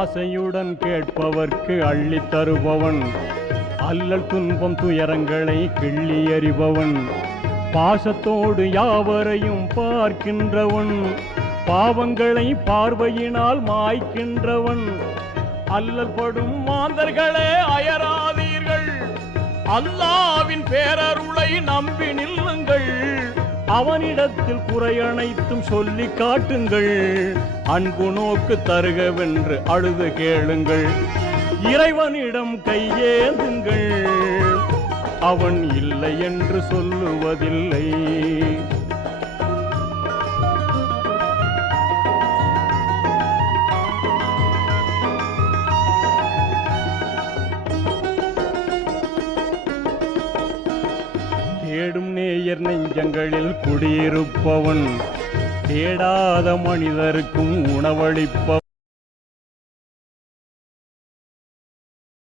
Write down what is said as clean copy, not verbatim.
ஆசையுடன் கேட்பவர்க்கு அள்ளித் தருபவன், அல்லல் துன்பம் துயரங்களை கிள்ளி எறிபவன், பாசத்தோடு யாவரையும் பார்க்கின்றவன், பாவங்களை பார்வையினால் மாய்க்கின்றவன். அல்லல் படும் மாந்தர்களே அயராதீர்கள், அல்லாவின் பேரருளை நம்பி நில்லுங்கள். அவனிடத்தில் குறையனைத்தும் சொல்லி காட்டுங்கள், அன்பு நோக்கு தருகவென்று அழுது கேளுங்கள். இறைவனிடம் கையேந்துங்கள், அவன் இல்லை என்று சொல்லுவதில்லை. தேடும் நேயர் நெஞ்சங்களில் குடியிருப்பவன், தேடாத மனிதருக்கும் உணவளிப்பவன்.